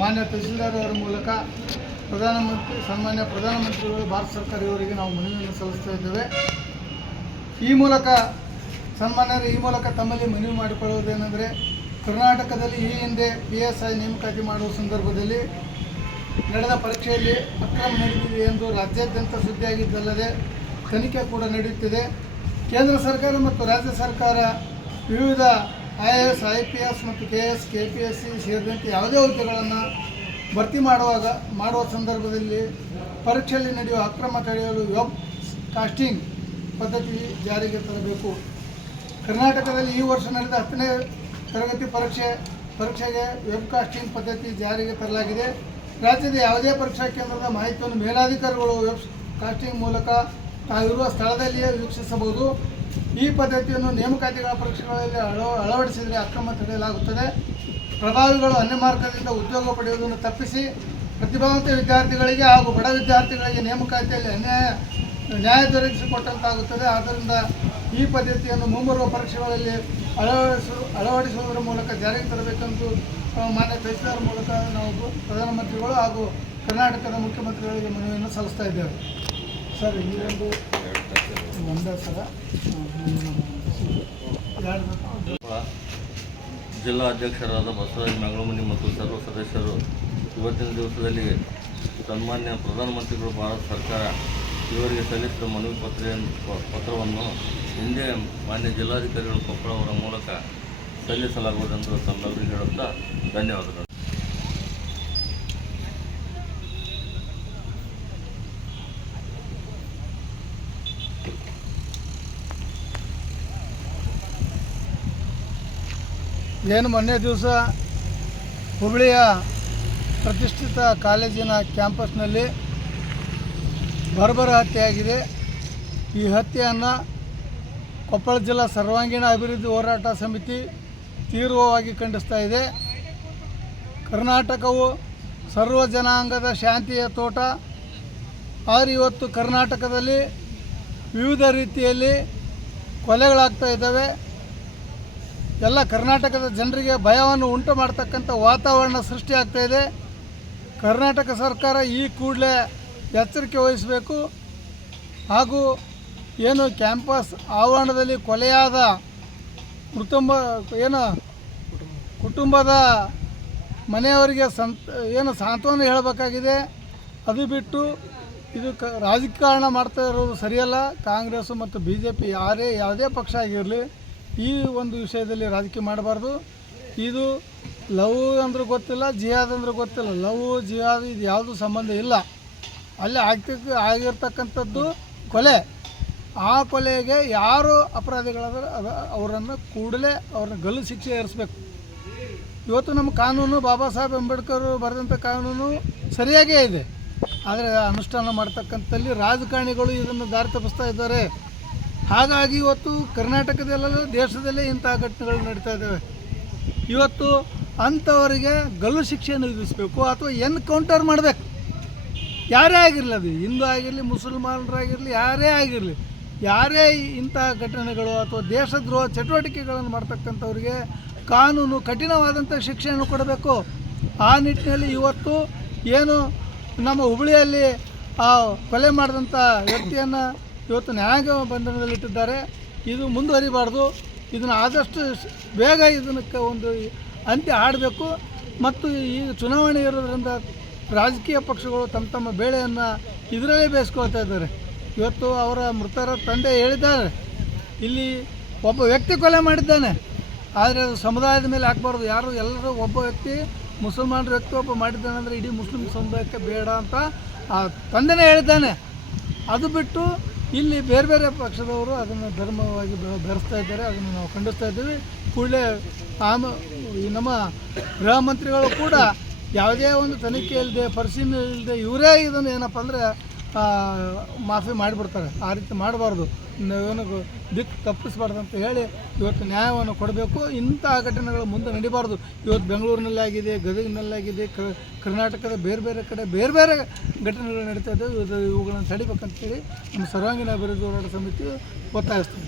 ಮಾನ್ಯ ತಹಸೀಲ್ದಾರ್ ಅವರ ಮೂಲಕ ಪ್ರಧಾನಮಂತ್ರಿ, ಸನ್ಮಾನ್ಯ ಪ್ರಧಾನಮಂತ್ರಿಗಳು, ಭಾರತ ಸರ್ಕಾರ ಇವರಿಗೆ ನಾವು ಮನವಿಯನ್ನು ಸಲ್ಲಿಸ್ತಾ ಇದ್ದೇವೆ. ಈ ಮೂಲಕ ಸನ್ಮಾನ್ಯರು, ಈ ಮೂಲಕ ತಮ್ಮಲ್ಲಿ ಮನವಿ ಮಾಡಿಕೊಳ್ಳುವುದೇನೆಂದರೆ ಕರ್ನಾಟಕದಲ್ಲಿ ಈ ಹಿಂದೆ ಪಿ ಎಸ್ ಐ ನೇಮಕಾತಿ ಮಾಡುವ ಸಂದರ್ಭದಲ್ಲಿ ನಡೆದ ಪರೀಕ್ಷೆಯಲ್ಲಿ ಅಕ್ರಮ ನಡೆದಿದೆ ಎಂದು ರಾಜ್ಯಾದ್ಯಂತ ಸುದ್ದಿಯಾಗಿದ್ದಲ್ಲದೆ ತನಿಖೆ ಕೂಡ ನಡೆಯುತ್ತಿದೆ. ಕೇಂದ್ರ ಸರ್ಕಾರ ಮತ್ತು ರಾಜ್ಯ ಸರ್ಕಾರ ವಿವಿಧ I A S, I P S ಮತ್ತು K S, K P S C ಸೇರಿದಂತೆ ಯಾವುದೇ ಹುದ್ದೆಗಳನ್ನು ಭರ್ತಿ ಮಾಡುವಾಗ, ಮಾಡುವ ಸಂದರ್ಭದಲ್ಲಿ ಪರೀಕ್ಷೆಯಲ್ಲಿ ನಡೆಯುವ ಅಕ್ರಮ ತಡೆಯಲು ವೆಬ್ ಕಾಸ್ಟಿಂಗ್ ಪದ್ಧತಿ ಜಾರಿಗೆ ತರಬೇಕು. ಕರ್ನಾಟಕದಲ್ಲಿ ಈ ವರ್ಷ ನಡೆದ ಹತ್ತನೇ ತರಗತಿ ಪರೀಕ್ಷೆ, ಪರೀಕ್ಷೆಗೆ ವೆಬ್ ಕಾಸ್ಟಿಂಗ್ ಪದ್ಧತಿ ಜಾರಿಗೆ ತರಲಾಗಿದೆ. ರಾಜ್ಯದ ಯಾವುದೇ ಪರೀಕ್ಷಾ ಕೇಂದ್ರದ ಮಾಹಿತಿಯನ್ನು ಮೇಲಾಧಿಕಾರಿಗಳು ವೆಬ್ ಕಾಸ್ಟಿಂಗ್ ಮೂಲಕ ತಾವಿರುವ ಸ್ಥಳದಲ್ಲಿಯೇ ವೀಕ್ಷಿಸಬಹುದು. ಈ ಪದ್ಧತಿಯನ್ನು ನೇಮಕಾತಿಗಳ ಪರೀಕ್ಷೆಗಳಲ್ಲಿ ಅಳ, ಅಳವಡಿಸಿದರೆ ಅಕ್ರಮ ತಡೆಯಲಾಗುತ್ತದೆ. ಪ್ರಭಾವಿಗಳು ಅನ್ಯ ಮಾರ್ಗದಿಂದ ಉದ್ಯೋಗ ಪಡೆಯುವುದನ್ನು ತಪ್ಪಿಸಿ ಪ್ರತಿಭಾವಂತ ವಿದ್ಯಾರ್ಥಿಗಳಿಗೆ ಹಾಗೂ ಬಡ ವಿದ್ಯಾರ್ಥಿಗಳಿಗೆ ನೇಮಕಾತಿಯಲ್ಲಿ ಅನ್ಯಾಯ, ನ್ಯಾಯ ದೊರಕಿಸಿಕೊಟ್ಟಂತಾಗುತ್ತದೆ. ಆದ್ದರಿಂದ ಈ ಪದ್ಧತಿಯನ್ನು ಮುಂಬರುವ ಪರೀಕ್ಷೆಗಳಲ್ಲಿ ಅಳವಡಿಸು, ಅಳವಡಿಸುವುದರ ಮೂಲಕ ಜಾರಿಗೆ ತರಬೇಕೆಂದು ಮಾನ್ಯ ತಹಸೀಲ್ದಾರ್ ಮೂಲಕ ನಾವು ಪ್ರಧಾನಮಂತ್ರಿಗಳು ಹಾಗೂ ಕರ್ನಾಟಕದ ಮುಖ್ಯಮಂತ್ರಿಗಳಿಗೆ ಮನವಿಯನ್ನು ಸಲ್ಲಿಸ್ತಾ ಇದ್ದೇವೆ. ಸರ್ ಒಂದು ಜಿಲ್ಲಾ ಅಧ್ಯಕ್ಷರಾದ ಬಸವರಾಜ ನಾಗರಮಣಿ ಮತ್ತು ಸರ್ವ ಸದಸ್ಯರು, ಇವತ್ತಿನ ದಿವಸದಲ್ಲಿ ಸನ್ಮಾನ್ಯ ಪ್ರಧಾನಮಂತ್ರಿಗಳು ಭಾರತ ಸರ್ಕಾರ ಇವರಿಗೆ ಸಲ್ಲಿಸಿದ ಮನವಿ ಪತ್ರ ಪತ್ರವನ್ನು ಹಿಂದೆ ಮಾನ್ಯ ಜಿಲ್ಲಾಧಿಕಾರಿಗಳು ಕೊಪ್ಪಳ ಅವರ ಮೂಲಕ ಸಲ್ಲಿಸಲಾಗುವುದೆಂದು ತಮ್ಮೆಲ್ಲರಿಗೆ ಹೇಳುತ್ತಾ ಧನ್ಯವಾದಗಳು. ಏನು ಮೊನ್ನೆ ದಿವಸ ಹುಬ್ಬಳ್ಳಿಯ ಪ್ರತಿಷ್ಠಿತ ಕಾಲೇಜಿನ ಕ್ಯಾಂಪಸ್ನಲ್ಲಿ ಬರ್ಬರ ಹತ್ಯೆಯಾಗಿದೆ ಈ ಹತ್ಯೆಯನ್ನು ಕೊಪ್ಪಳ ಜಿಲ್ಲಾ ಸರ್ವಾಂಗೀಣ ಅಭಿವೃದ್ಧಿ ಹೋರಾಟ ಸಮಿತಿ ತೀವ್ರವಾಗಿ ಖಂಡಿಸ್ತಾ ಇದೆ. ಕರ್ನಾಟಕವು ಸರ್ವ ಜನಾಂಗದ ಶಾಂತಿಯ ತೋಟ. ಆದರೆ ಇವತ್ತು ಕರ್ನಾಟಕದಲ್ಲಿ ವಿವಿಧ ರೀತಿಯಲ್ಲಿ ಕೊಲೆಗಳಾಗ್ತಾ ಇದ್ದಾವೆ. ಎಲ್ಲ ಕರ್ನಾಟಕದ ಜನರಿಗೆ ಭಯವನ್ನು ಉಂಟು ಮಾಡ್ತಕ್ಕಂಥ ವಾತಾವರಣ ಸೃಷ್ಟಿಯಾಗ್ತಾ ಇದೆ. ಕರ್ನಾಟಕ ಸರ್ಕಾರ ಈ ಕೂಡಲೇ ಎಚ್ಚರಿಕೆ ವಹಿಸಬೇಕು. ಹಾಗೂ ಏನು ಕ್ಯಾಂಪಸ್ ಆವರಣದಲ್ಲಿ ಕೊಲೆಯಾದ ಕುಟುಂಬ, ಏನು ಕುಟುಂಬದ ಮನೆಯವರಿಗೆ ಸಂತ ಏನು ಸಾಂತ್ವನ ಹೇಳಬೇಕಾಗಿದೆ. ಅದು ಬಿಟ್ಟು ಇದು ಕ ರಾಜಕಾರಣ ಮಾಡ್ತಾ ಇರೋದು ಸರಿಯಲ್ಲ. ಕಾಂಗ್ರೆಸ್ಸು ಮತ್ತು ಬಿ ಜೆ ಪಿ ಯಾರೇ, ಯಾವುದೇ ಪಕ್ಷ ಆಗಿರಲಿ ಈ ಒಂದು ವಿಷಯದಲ್ಲಿ ರಾಜಕೀಯ ಮಾಡಬಾರ್ದು. ಇದು ಲವ್ ಅಂದ್ರೆ ಗೊತ್ತಿಲ್ಲ ಜಿಯಾದ್ ಅಂದ್ರೆ ಗೊತ್ತಿಲ್ಲ. ಲವ್ ಜಿಯಾದ್ ಇದು ಯಾವುದು ಸಂಬಂಧ ಇಲ್ಲ. ಅಲ್ಲಿ ಆಗ್ತಿ ಆಗಿರ್ತಕ್ಕಂಥದ್ದು ಕೊಲೆ. ಆ ಕೊಲೆಗೆ ಯಾರು ಅಪರಾಧಿಗಳಾದ್ರೆ ಅದು ಅವರನ್ನು ಕೂಡಲೇ ಅವ್ರನ್ನ ಗಲ್ಲು ಶಿಕ್ಷೆ ಏರಿಸ್ಬೇಕು. ಇವತ್ತು ನಮ್ಮ ಕಾನೂನು, ಬಾಬಾ ಸಾಹೇಬ್ ಅಂಬೇಡ್ಕರ್ ಬರೆದಂಥ ಕಾನೂನು ಸರಿಯಾಗೇ ಇದೆ. ಆದರೆ ಅನುಷ್ಠಾನ ಮಾಡ್ತಕ್ಕಂಥಲ್ಲಿ ರಾಜಕಾರಣಿಗಳು ಇದನ್ನು ದಾರಿ ತಪ್ಪಿಸ್ತಾ ಇದ್ದಾರೆ. ಹಾಗಾಗಿ ಇವತ್ತು ಕರ್ನಾಟಕದಲ್ಲ ದೇಶದಲ್ಲೇ ಇಂತಹ ಘಟನೆಗಳು ನಡೀತಾ ಇದ್ದಾವೆ. ಇವತ್ತು ಅಂಥವರಿಗೆ ಗಲ್ಲು ಶಿಕ್ಷೆಯನ್ನು ವಿಧಿಸಬೇಕು ಅಥವಾ ಎನ್ಕೌಂಟರ್ ಮಾಡಬೇಕು. ಯಾರೇ ಆಗಿರಲಿ ಅದು, ಹಿಂದೂ ಆಗಿರಲಿ, ಮುಸಲ್ಮಾನರಾಗಿರಲಿ, ಯಾರೇ ಆಗಿರಲಿ, ಯಾರೇ ಇಂತಹ ಘಟನೆಗಳು ಅಥವಾ ದೇಶದ್ರೋಹ ಚಟುವಟಿಕೆಗಳನ್ನು ಮಾಡ್ತಕ್ಕಂಥವ್ರಿಗೆ ಕಾನೂನು ಕಠಿಣವಾದಂಥ ಶಿಕ್ಷೆಯನ್ನು ಕೊಡಬೇಕು. ಆ ನಿಟ್ಟಿನಲ್ಲಿ ಇವತ್ತು ಏನು ನಮ್ಮ ಹುಬ್ಬಳ್ಳಿಯಲ್ಲಿ ಕೊಲೆ ಮಾಡಿದಂಥ ವ್ಯಕ್ತಿಯನ್ನು ಇವತ್ತು ನ್ಯಾಯಾಂಗ ಬಂಧನದಲ್ಲಿಟ್ಟಿದ್ದಾರೆ ಇದು ಮುಂದುವರಿಬಾರ್ದು. ಇದನ್ನು ಆದಷ್ಟು ಬೇಗ ಇದಕ್ಕೆ ಒಂದು ಅಂತ್ಯ ಆಡಬೇಕು ಮತ್ತು ಈ ಚುನಾವಣೆ ಇರೋದ್ರಿಂದ ರಾಜಕೀಯ ಪಕ್ಷಗಳು ತಮ್ಮ ತಮ್ಮ ಬೇಳೆಯನ್ನು ಇದರಲ್ಲೇ ಬೇಯಿಸ್ಕೊಳ್ತಾ ಇದ್ದಾರೆ. ಇವತ್ತು ಅವರ ಮೃತರ ತಂದೆ ಹೇಳಿದ್ದಾರೆ. ಇಲ್ಲಿ ಒಬ್ಬ ವ್ಯಕ್ತಿ ಕೊಲೆ ಮಾಡಿದ್ದಾನೆ. ಆದರೆ ಅದು ಸಮುದಾಯದ ಮೇಲೆ ಹಾಕ್ಬಾರ್ದು. ಯಾರು ಎಲ್ಲರೂ ಒಬ್ಬ ವ್ಯಕ್ತಿ, ಮುಸಲ್ಮಾನರ ವ್ಯಕ್ತಿ ಒಬ್ಬ ಮಾಡಿದ್ದಾನೆ ಅಂದರೆ ಇಡೀ ಮುಸ್ಲಿಂ ಸಮುದಾಯಕ್ಕೆ ಬೇಡ ಅಂತ ಆ ತಂದೆನೇ ಹೇಳಿದ್ದಾನೆ. ಅದು ಬಿಟ್ಟು ಇಲ್ಲಿ ಬೇರೆ ಬೇರೆ ಪಕ್ಷದವರು ಅದನ್ನು ಧರ್ಮವಾಗಿ ಬೆರೆಸ್ತಾ ಇದ್ದಾರೆ, ಅದನ್ನು ನಾವು ಖಂಡಿಸ್ತಾ ಇದ್ದೀವಿ. ಕೂಡಲೇ ಆಮ ಈ ನಮ್ಮ ಗೃಹ ಮಂತ್ರಿಗಳು ಕೂಡ ಯಾವುದೇ ಒಂದು ತನಿಖೆ ಇಲ್ಲದೆ ಪರಿಶೀಲನೆ ಇಲ್ಲದೆ ಇವರೇ ಇದನ್ನು ಏನಪ್ಪ ಅಂದರೆ ಮಾಫಿ ಮಾಡಿಬಿಡ್ತಾರೆ. ಆ ರೀತಿ ಮಾಡಬಾರ್ದು. ಏನು ದಿಕ್ಕು ತಪ್ಪಿಸಬಾರ್ದು ಅಂತ ಹೇಳಿ ಇವತ್ತು ನ್ಯಾಯವನ್ನು ಕೊಡಬೇಕು. ಇಂಥ ಘಟನೆಗಳು ಮುಂದೆ ನಡಿಬಾರ್ದು. ಇವತ್ತು ಬೆಂಗಳೂರಿನಲ್ಲಿ ಆಗಿದೆ ಗದಗಿನಲ್ಲಾಗಿದೆ ಕರ್ನಾಟಕದ ಬೇರೆ ಬೇರೆ ಕಡೆ ಬೇರೆ ಬೇರೆ ಘಟನೆಗಳು ನಡೀತಾ ಇದು ಇವುಗಳನ್ನು ತಡಿಬೇಕಂತೇಳಿ ನಮ್ಮ ಸರ್ವಾಂಗೀಣ ಅಭಿವೃದ್ಧಿ ಹೋರಾಟ ಸಮಿತಿ ಒತ್ತಾಯಿಸ್ತೀವಿ